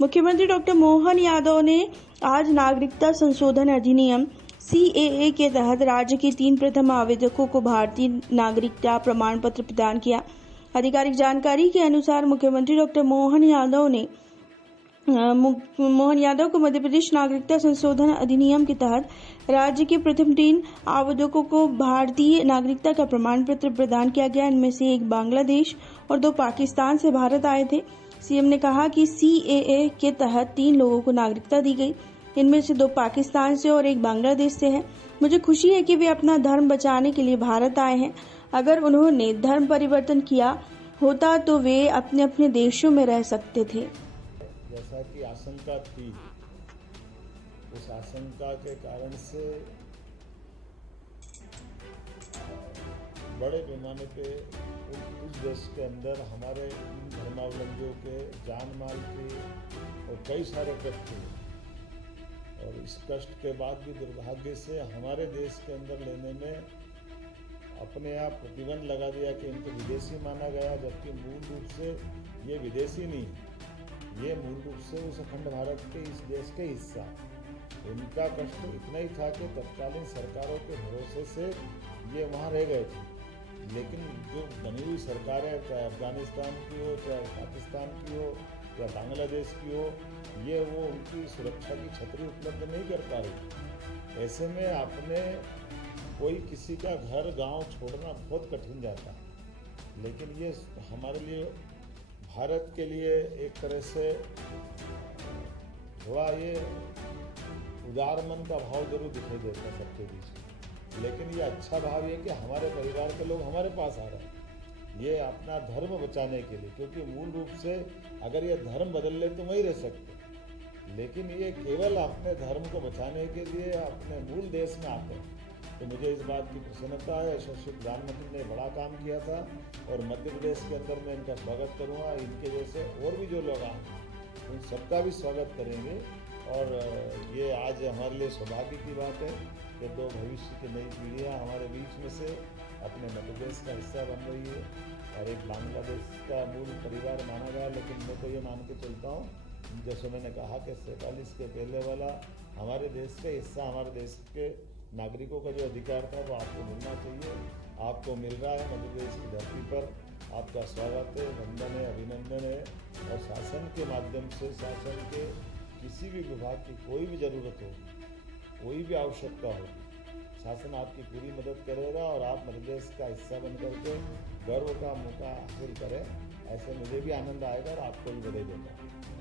मुख्यमंत्री डॉक्टर मोहन यादव ने आज नागरिकता संशोधन अधिनियम CAA के तहत राज्य के 3 प्रथम आवेदकों को भारतीय नागरिकता प्रमाण पत्र प्रदान किया। आधिकारिक जानकारी के अनुसार मुख्यमंत्री डॉक्टर मोहन यादव को मध्य प्रदेश नागरिकता संशोधन अधिनियम के तहत राज्य के प्रथम 3 आवेदकों को भारतीय नागरिकता का प्रमाण पत्र प्रदान किया गया। इनमें से एक बांग्लादेश और 2 पाकिस्तान से भारत आए थे। सीएम ने कहा कि CAA के तहत 3 लोगों को नागरिकता दी गई। इनमें से 2 पाकिस्तान से और 1 बांग्लादेश से है। मुझे खुशी है कि वे अपना धर्म बचाने के लिए भारत आए हैं। अगर उन्होंने धर्म परिवर्तन किया होता तो वे अपने अपने देशों में रह सकते थे। जैसा कि आशंका थी, उस आशंका के कारण से बड़े पैमाने पे उस देश के अंदर हमारे धर्मावलंबियों के जान माल की और कई सारे कष्ट हुए। और इस कष्ट के बाद भी दुर्भाग्य से हमारे देश के अंदर लेने में अपने आप प्रतिबंध लगा दिया कि इनको विदेशी माना गया, जबकि मूल रूप से ये विदेशी नहीं, ये मूल रूप से उस अखंड भारत के इस देश के हिस्सा। उनका कष्ट इतना ही था कि तत्कालीन सरकारों के भरोसे से ये वहाँ रह गए थे, लेकिन जो बनी हुई सरकारें, चाहे अफगानिस्तान की हो, चाहे पाकिस्तान की हो या बांग्लादेश की हो, ये वो उनकी सुरक्षा की छतरी उपलब्ध नहीं कर पा रही। ऐसे में आपने कोई किसी का घर गांव छोड़ना बहुत कठिन जाता है, लेकिन ये हमारे लिए, भारत के लिए एक तरह से थोड़ा ये उदार मन का भाव जरूर दिखाई देता है सबके बीच। लेकिन ये अच्छा भाव ये कि हमारे परिवार के लोग हमारे पास आ रहे हैं, ये अपना धर्म बचाने के लिए, क्योंकि मूल रूप से अगर ये धर्म बदल ले तो वहीं रह सकते, लेकिन ये केवल अपने धर्म को बचाने के लिए अपने मूल देश में आते हैं। तो मुझे इस बात की प्रसन्नता है। यशस्वी प्रधानमंत्री ने बड़ा काम किया था और मध्य प्रदेश के अंदर मैं इनका स्वागत करूंगा। इनके जैसे और भी जो लोग आए उन सबका भी स्वागत करेंगे। और ये आज हमारे लिए सौभाग्य की बात है कि 2 भविष्य की नई पीढ़ियाँ हमारे बीच में से अपने मध्य प्रदेश का हिस्सा बन रही है। और एक बांग्लादेश का मूल परिवार माना गया, लेकिन मैं तो ये मान के चलता हूँ, जैसे मैंने कहा कि 47 के पहले वाला हमारे देश का हिस्सा, हमारे देश के नागरिकों का जो अधिकार था वो आपको मिलना चाहिए। आपको मिल रहा है। मध्य प्रदेश की धरती पर आपका स्वागत है, वंदन है, अभिनंदन है। और शासन के माध्यम से, शासन के किसी भी विभाग की कोई भी ज़रूरत हो, कोई भी आवश्यकता हो, शासन आपकी पूरी मदद करेगा और आप मध्य प्रदेश का हिस्सा बन करके गर्व का मौका हासिल करें। ऐसे मुझे भी आनंद आएगा और आपको भी बधाई देता हूँ।